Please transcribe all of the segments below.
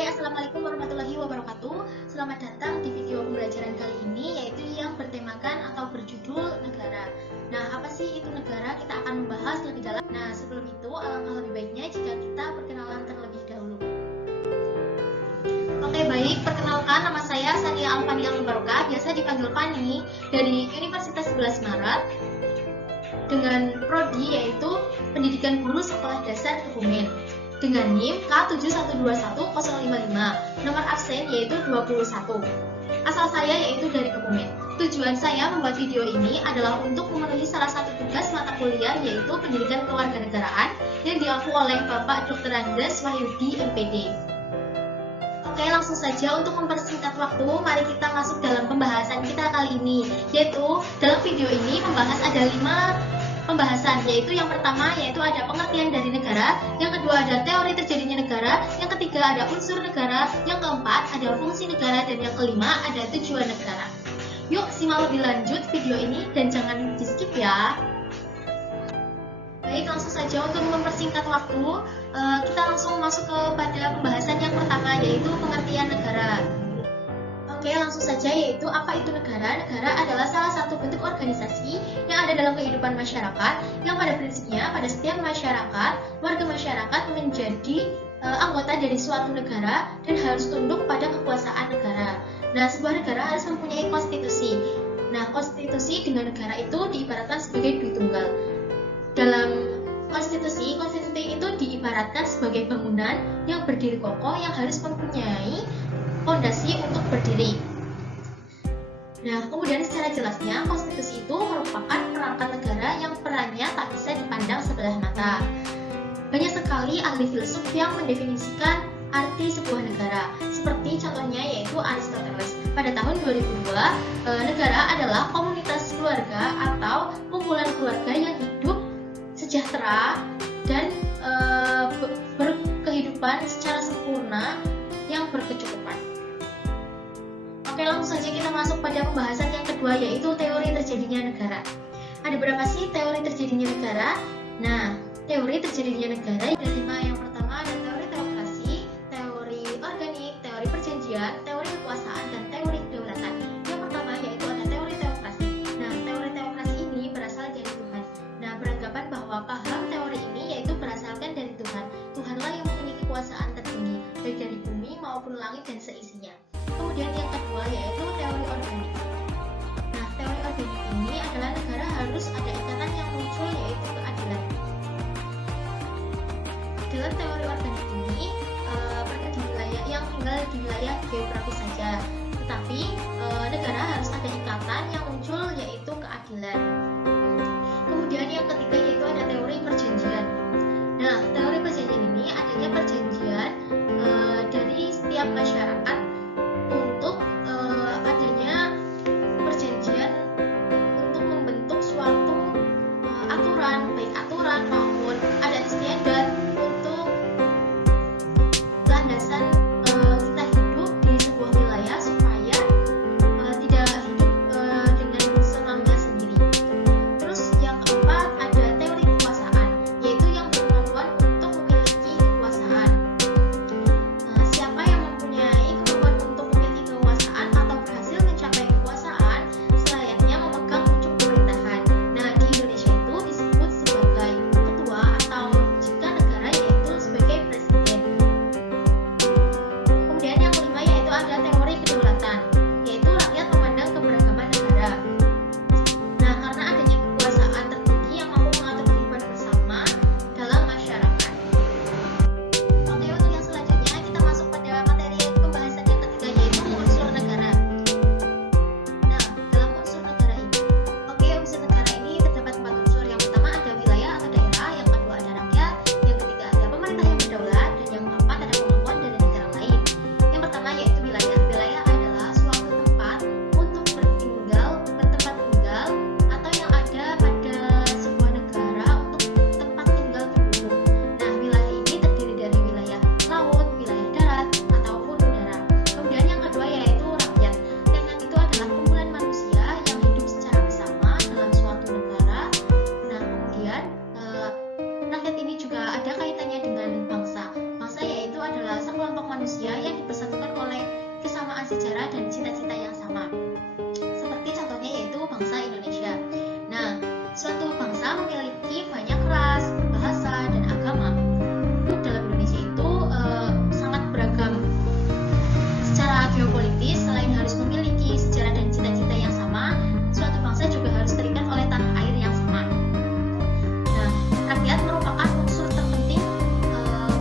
Assalamualaikum warahmatullahi wabarakatuh. Selamat datang di video pembelajaran kali ini, yaitu yang bertemakan atau berjudul negara. Nah, apa sih itu negara? Kita akan membahas lebih dalam. Nah, sebelum itu, alangkah lebih baiknya jika kita perkenalan terlebih dahulu. Oke, baik. Perkenalkan, nama saya Sania Alfania Barokah, biasa dipanggil Fani, dari Universitas 11 Maret, dengan prodi yaitu Pendidikan Guru Sekolah Dasar Kebumen, dengan NIM K7121-055, nomor absen yaitu 21. Asal saya yaitu dari Kebumen. Tujuan saya membuat video ini adalah untuk memenuhi salah satu tugas mata kuliah, yaitu Pendidikan Kewarganegaraan yang diampu oleh Bapak Dr. Andes Wahyudi, MPD. Oke, langsung saja untuk mempersingkat waktu, mari kita masuk dalam pembahasan kita kali ini, yaitu dalam video ini membahas ada 5 pembahasan, yaitu yang pertama yaitu ada pengertian dari negara, yang kedua ada teori terjadinya negara, yang ketiga ada unsur negara, yang keempat ada fungsi negara, dan yang kelima ada tujuan negara. Yuk simak lebih lanjut video ini dan jangan di skip ya. Baik, langsung saja untuk mempersingkat waktu, kita langsung masuk kepada pembahasan yang pertama, yaitu pengertian negara. Oke, langsung saja, yaitu apa itu negara? Negara adalah salah satu bentuk organisasi yang ada dalam kehidupan masyarakat, yang pada prinsipnya pada setiap masyarakat, warga masyarakat menjadi anggota dari suatu negara dan harus tunduk pada kekuasaan negara. Nah, sebuah negara harus mempunyai konstitusi. Nah, konstitusi dengan negara itu diibaratkan sebagai dui tunggal. Dalam konstitusi itu diibaratkan sebagai bangunan yang berdiri kokoh yang harus mempunyai fondasi untuk berdiri. Nah, kemudian secara jelasnya, konstitusi itu merupakan perangkat negara yang perannya tak bisa dipandang sebelah mata. Banyak sekali ahli filsuf yang mendefinisikan arti sebuah negara, seperti contohnya yaitu Aristoteles. Pada tahun 2002, negara adalah komunitas keluarga atau kumpulan keluarga yang hidup sejahtera dan berkehidupan secara sempurna yang berkecukupan. Oke, langsung saja kita masuk pada pembahasan yang kedua, yaitu teori terjadinya negara. Ada berapa sih teori terjadinya negara? Nah, teori terjadinya negara ada 5. Yang pertama ada teori teokrasi, teori organik, teori perjanjian, teori kekuasaan, dan teori kedaulatan. Yang pertama yaitu ada teori teokrasi. Nah, teori teokrasi ini berasal dari Tuhan. Nah, beranggapan bahwa paham teori ini yaitu berasalkan dari Tuhan. Tuhanlah yang mempunyai kekuasaan tertinggi, baik dari bumi maupun langit dan seisinya. Kemudian yang kedua yaitu teori organik. Nah, teori organik ini adalah negara harus ada ikatan yang muncul, yaitu keadilan. Dalam teori organik ini, mereka di wilayah yang tinggal di wilayah geografis saja, tetapi negara harus ada ikatan yang muncul, yaitu keadilan. Kemudian yang ketiga yaitu ada teori perjanjian. Nah, teori perjanjian ini adanya perjanjian dari setiap masyarakat untuk adanya perjanjian untuk membentuk suatu aturan, baik aturan maupun adat istiadat untuk landasan kita hidup di sebuah wilayah supaya tidak hidup dengan semaunya sendiri. Terus yang keempat ada teori kekuasaan, yaitu yang berkemampuan untuk memiliki kekuasaan. Siapa yang mempunyai kemampuan untuk memiliki kekuasaan atau berhasil mencapai kekuasaan selayaknya memegang pucuk pemerintahan. Nah, di Indonesia itu disebut sebagai ketua, atau jika negara yaitu sebagai presiden. kelompok manusia yang dipersatukan oleh kesamaan sejarah dan cita-cita yang sama. Seperti contohnya yaitu bangsa Indonesia. Nah, suatu bangsa memiliki banyak ras, bahasa, dan agama. Dalam Indonesia itu sangat beragam. Secara geopolitis, selain harus memiliki sejarah dan cita-cita yang sama, suatu bangsa juga harus terikat oleh tanah air yang sama. Nah, rakyat merupakan unsur terpenting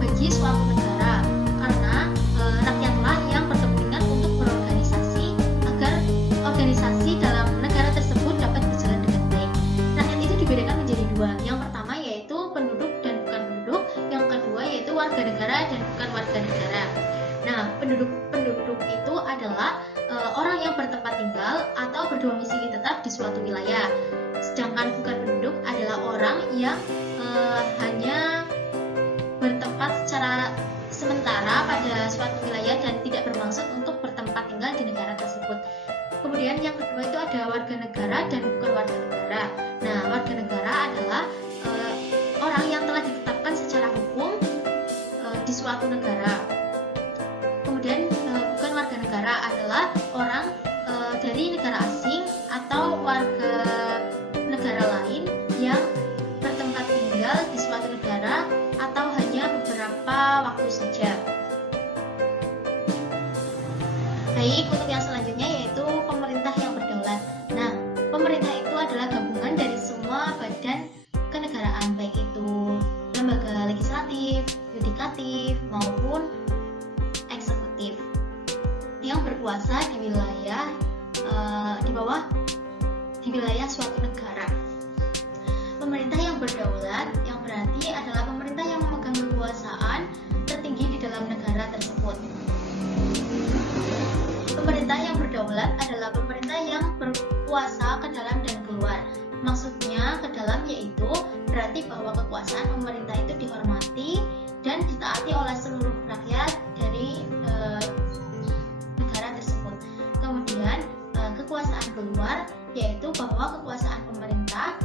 bagi suatu negara, karena rakyatlah yang berkepentingan untuk berorganisasi agar organisasi dalam negara tersebut dapat berjalan dengan baik. Rakyat itu dibedakan menjadi dua. Yang pertama yaitu penduduk dan bukan penduduk, yang kedua yaitu warga negara dan bukan warga negara. Nah, penduduk itu adalah orang yang bertempat tinggal atau berdomisili tetap di suatu wilayah. Sedangkan bukan penduduk adalah orang yang hanya bertempat secara sementara pada suatu wilayah dan tidak bermaksud untuk bertempat tinggal di negara tersebut. Kemudian yang kedua itu ada warga negara dan bukan warga negara. Nah, warga negara adalah orang yang telah ditetapkan secara hukum di suatu negara. Kemudian bukan warga negara adalah orang dari negara asing atau warga negara lain yang bertempat tinggal di suatu negara atau hanya beberapa waktu saja. Baik, untuk yang selanjutnya yaitu pemerintah yang berdaulat. Nah, pemerintah itu adalah gabungan dari semua badan kenegaraan, baik itu lembaga legislatif, yudikatif, maupun eksekutif yang berkuasa di wilayah di wilayah suatu negara. Pemerintah yang berdaulat yang berarti adalah pemerintah yang memegang kekuasaan tertinggi di dalam negara tersebut. Pemerintah yang berdaulat adalah pemerintah yang berkuasa ke dalam dan keluar. Maksudnya ke dalam yaitu berarti bahwa kekuasaan pemerintah itu dihormati dan ditaati oleh seluruh rakyat dari negara tersebut. Kemudian kekuasaan keluar yaitu bahwa kekuasaan pemerintah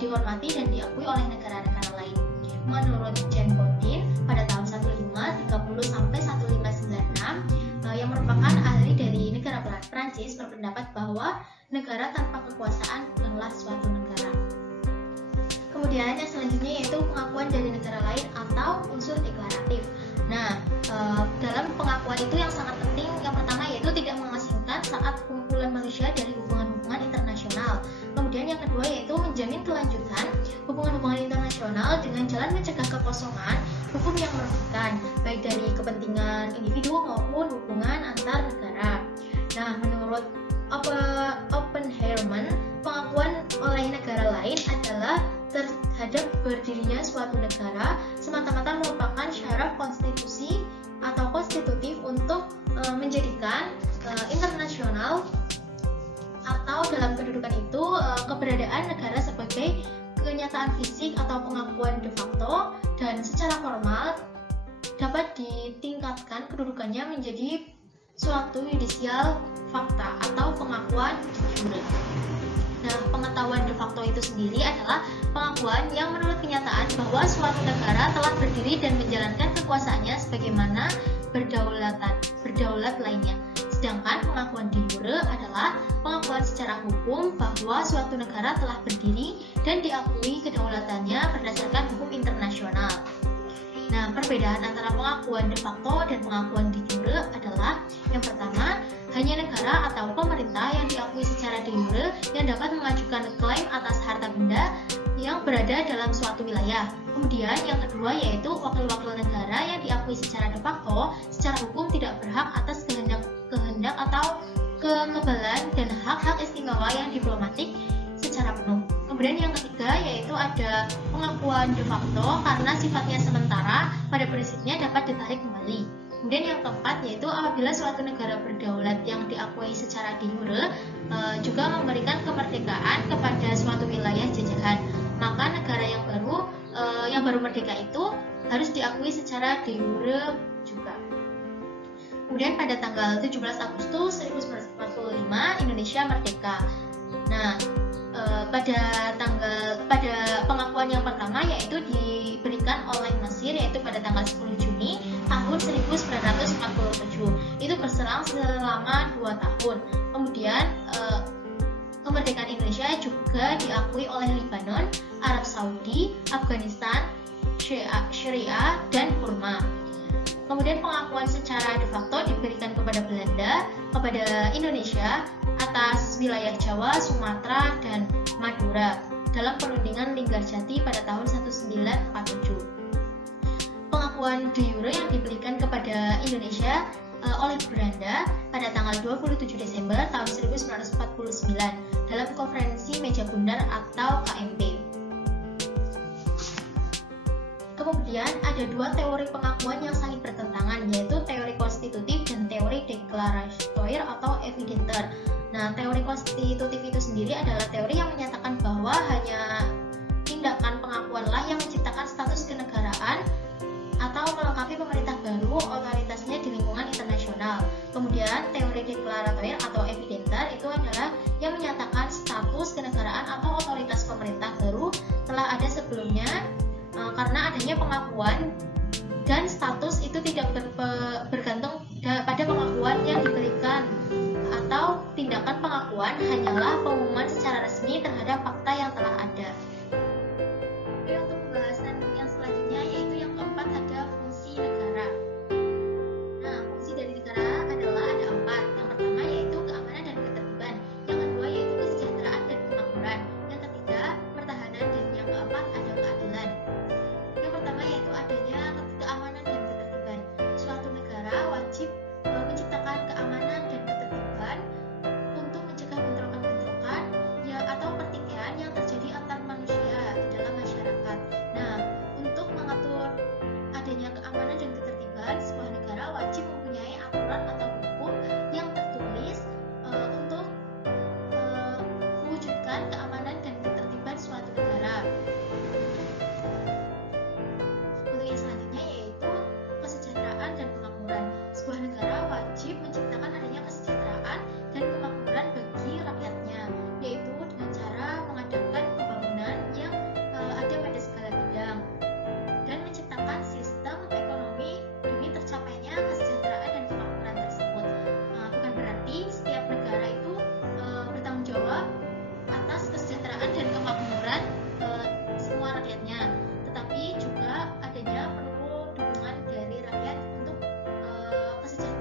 dihormati dan diakui oleh negara-negara lain. Menurut Jean Bodin pada tahun 1530 sampai 1596 yang merupakan ahli dari negara Prancis berpendapat bahwa negara tanpa kekuasaan bukanlah suatu negara. Kemudian yang selanjutnya yaitu pengakuan dari negara lain atau unsur deklaratif. Nah, dalam pengakuan itu yang sangat penting yang pertama yaitu tidak mengasingkan saat kumpulan manusia dari hubungan-hubungan internasional. Kemudian yang kedua yaitu menjamin kelanjutan hubungan-hubungan internasional dengan jalan mencegah kekosongan hukum yang merugikan baik dari kepentingan individu maupun hubungan antar negara. Nah, menurut Oppenheimer, pengakuan oleh negara lain adalah terhadap berdirinya suatu negara semata-mata merupakan syarat konstitusi atau konstitutif untuk menjadikan internasional atau dalam kedudukan itu keberadaan negara sebagai kenyataan fisik atau pengakuan de facto dan secara formal dapat ditingkatkan kedudukannya menjadi suatu yudisial fakta atau pengakuan jure. Nah, pengetahuan de facto itu sendiri adalah pengakuan yang menurut kenyataan bahwa suatu negara telah berdiri dan menjalankan kekuasaannya sebagaimana berdaulat lainnya. Sedangkan pengakuan de jure adalah pengakuan secara hukum bahwa suatu negara telah berdiri dan diakui kedaulatannya berdasarkan hukum internasional. Nah, perbedaan antara pengakuan de facto dan pengakuan de jure adalah yang pertama, hanya negara atau pemerintah yang diakui secara de jure yang dapat mengajukan klaim atas harta benda yang berada dalam suatu wilayah. Kemudian yang kedua yaitu wakil-wakil negara yang diakui secara de facto secara hukum tidak berhak atas kehendak atau kekebalan dan hak-hak istimewa yang diplomatik secara penuh. Kemudian yang ketiga yaitu ada pengakuan de facto karena sifatnya sementara, pada prinsipnya dapat ditarik kembali. Kemudian yang keempat yaitu apabila suatu negara berdaulat yang diakui secara de jure juga memberikan kemerdekaan kepada suatu wilayah jajahan, maka negara yang baru merdeka itu harus diakui secara de jure juga. Kemudian pada tanggal 17 Agustus 1945 Indonesia merdeka. Nah, pada pengakuan yang pertama yaitu diberikan oleh Mesir yaitu pada tanggal 10 Juni tahun 1945. selama 2 tahun. Kemudian kemerdekaan Indonesia juga diakui oleh Lebanon, Arab Saudi, Afghanistan, Syria, dan Burma. Kemudian pengakuan secara de facto diberikan kepada Belanda, kepada Indonesia atas wilayah Jawa, Sumatera, dan Madura dalam perundingan Linggarjati pada tahun 1947. Pengakuan de jure yang diberikan kepada Indonesia oleh Belanda pada tanggal 27 Desember tahun 1949 dalam konferensi meja bundar atau KMP. Kemudian ada 2 teori pengakuan yang saling bertentangan, yaitu teori konstitutif dan teori deklaratoir atau evidenter. Nah, teori konstitutif itu sendiri adalah teori yang menyatakan bahwa hanya tindakan pengakuanlah yang menciptakan status kenegaraan atau melengkapi pemerintah baru otoritasnya di lingkungan internasional. Kemudian teori deklaratoir atau evidenter itu adalah yang menyatakan status kenegaraan atau otoritas pemerintah baru telah ada sebelumnya, karena adanya pengakuan dan status itu tidak bergantung pada pengakuan yang diberikan, atau tindakan pengakuan hanyalah pengumuman secara resmi terhadap fakta yang telah ada. Oke, untuk pembahasan yang selanjutnya yaitu yang keempat ada fungsi negara. Nah, fungsi dari negara adalah ada 4. Yang pertama yaitu keamanan dan ketertiban, yang kedua yaitu kesejahteraan dan kemakmuran, yang ketiga pertahanan, dan yang keempat ada keadilan. Yang pertama yaitu adanya keamanan dan ketertiban. Suatu negara wajib menciptakan keamanan dan ketertiban untuk mencegah bentrokan-bentrokan atau pertikaian yang terjadi antar manusia di dalam masyarakat. Nah, untuk mengatur adanya keamanan dan ketertiban, sebuah negara wajib mempunyai aturan atau hukum yang tertulis untuk mewujudkan keamanan dan ketertiban suatu negara. Untuk yang selanjutnya yaitu kesejahteraan dan kemakmuran. Sebuah negara wajib menciptakan adanya kesejahteraan dan kemakmuran bagi rakyatnya, yaitu dengan cara mengadakan pembangunan yang ada pada segala bidang dan menciptakan sistem ekonomi demi tercapainya kesejahteraan dan kemakmuran tersebut. Bukan berarti setiap negara itu bertanggung jawab atas kesejahteraan dan kemakmuran semua rakyatnya, tetapi juga adanya perlu dukungan dari rakyat untuk kesejahteraan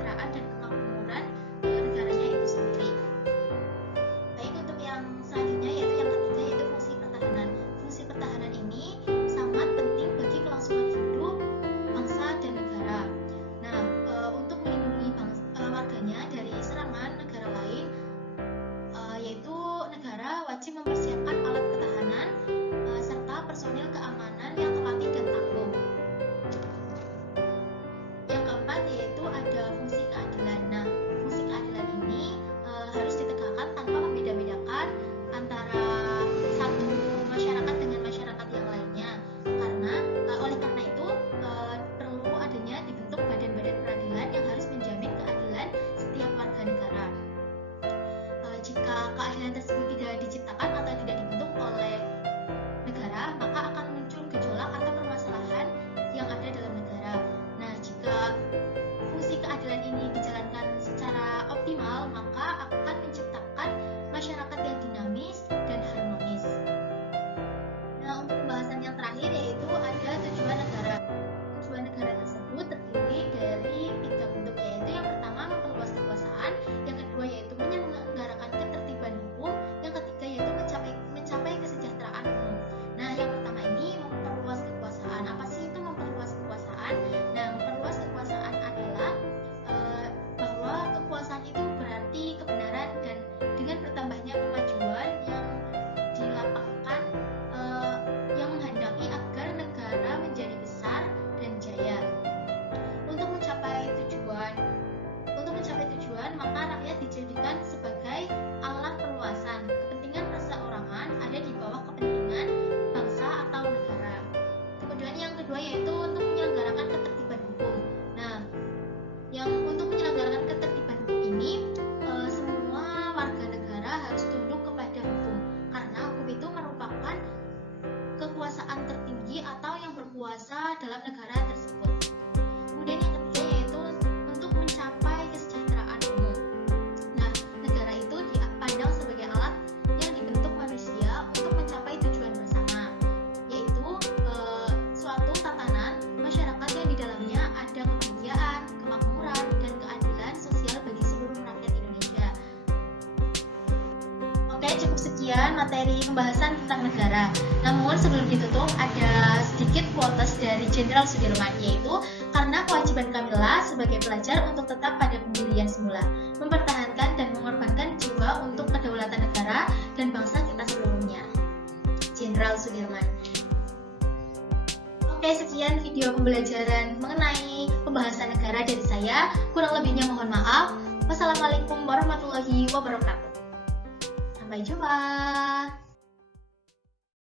materi pembahasan tentang negara. Namun sebelum ditutup ada sedikit quotes dari Jenderal Sudirman, yaitu karena kewajiban kamilah sebagai pelajar untuk tetap pada pendirian semula, mempertahankan dan mengorbankan jiwa untuk kedaulatan negara dan bangsa kita seluruhnya. Jenderal Sudirman. Oke, sekian video pembelajaran mengenai pembahasan negara dari saya. Kurang lebihnya mohon maaf. Wassalamualaikum warahmatullahi wabarakatuh. Sampai jumpa.